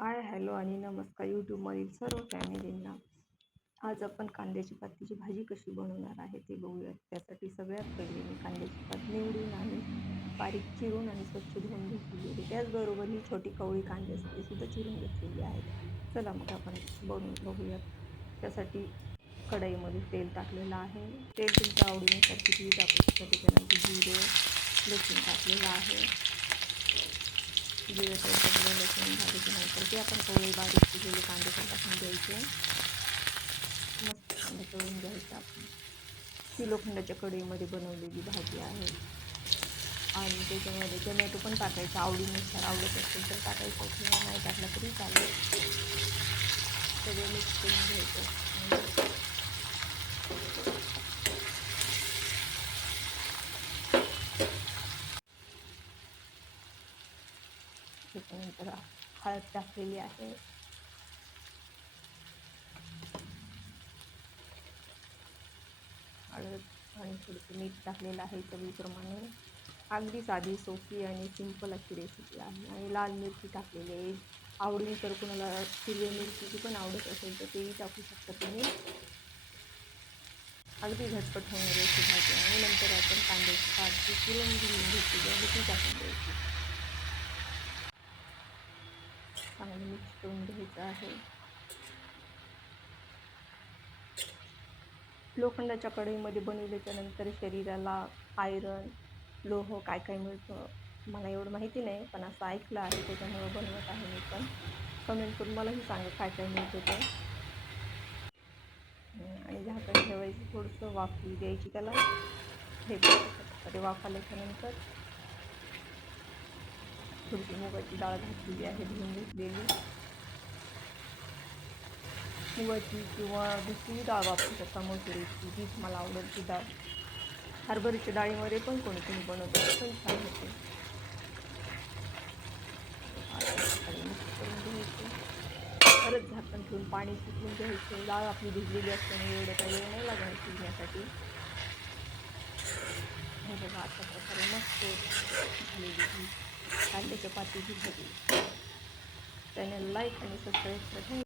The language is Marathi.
हाय, हॅलो आणि नमस्कार यूट्यूबमधील सर्व फॅमिलींना. आज आपण कांद्याची पातीची भाजी कशी बनवणार आहे ते बघूया. त्यासाठी सगळ्यात पहिले मी कांद्याची पात निवडून आणि बारीक चिरून आणि स्वच्छ धुवून घेतलेली आहे. त्याचबरोबर ही छोटी कवळी कांदे असते ते सुद्धा चिरून घेतलेली आहे. चला मग आपण बनवून बघूयात. त्यासाठी कढईमध्ये तेल टाकलेलं आहे. तेल तुमच्या आवडीनुसार कितीही टाकू शकता. त्याच्यानंतर जिरे, लसूण टाकलेलं आहे. जिरे टाकलेलं लसूण भाजीच्यानंतर ते आपण कवळे बारीक केलेले कांदे पण टाकून द्यायचे. मस्त कांदे तळून घ्यायचे आपण. ही लोखंडाच्या कढईमध्ये बनवलेली भाजी आहे आणि त्याच्यामध्ये टोमॅटो पण टाकायचा आवडीनुसार. आवडत असेल तर टाकायचं किंवा नाही टाकला तरी चालेल. सगळे मिक्स करून घ्यायचं. त्याच्यानंतर हळद टाकलेली आहे. हळद आणि थोडंसं मीठ टाकलेलं आहे चवीप्रमाणे. अगदी साधी, सोपी आणि सिंपल अशी रेसिपी आहे. आणि लाल मिरची टाकलेली आहे. आवडीनुसार कोणाला हिरव्या मिरचीची पण आवडत असेल तर तेही टाकू शकता तुम्ही. अगदी झटपट होणारी अशी भाजी. आणि नंतर आपण कांद्याची पात जी चिरून घेतलेली आहे ती टाकून द्यायची. चांगलं मिक्स करून घ्यायचं आहे. लोखंडाच्या कढईमध्ये बनवल्याच्या नंतर शरीराला आयरन, लोह काय काय मिळतं मला एवढं माहिती नाही, पण असं ऐकलं आहे. त्याच्यामुळं बनवत आहे मी पण. कमेंट करून मलाही सांगा काय काय मिळतं ते. आणि झाकण ठेवायचं, थोडंसं वाफी द्यायची त्याला. हे ते वाफ आल्याच्यानंतर थोडीशी मुगाची डाळ घातलेली आहे, धुवून घेतलेली. मुगाची किंवा दुसरी डाळ वापरू शकता, मसुरीची, जी तुम्हाला आवडेल ती डाळ. हरभऱ्याच्या डाळीमध्ये पण कोणी कोणी बनवतं, पण छान होते. मिक्स करून घ्यायचे. परत झाकण ठेवून पाणी सुटून घ्यायचं. डाळ आपली भिजलेली असल्याने एवढं काही वेळ नाही लागणार शिजण्यासाठी. हे बघा अशा प्रकारे मस्त झालेली ही कांद्याच्या पातीची भाजी. चॅनल लाईक आणि सबस्क्राईब करा.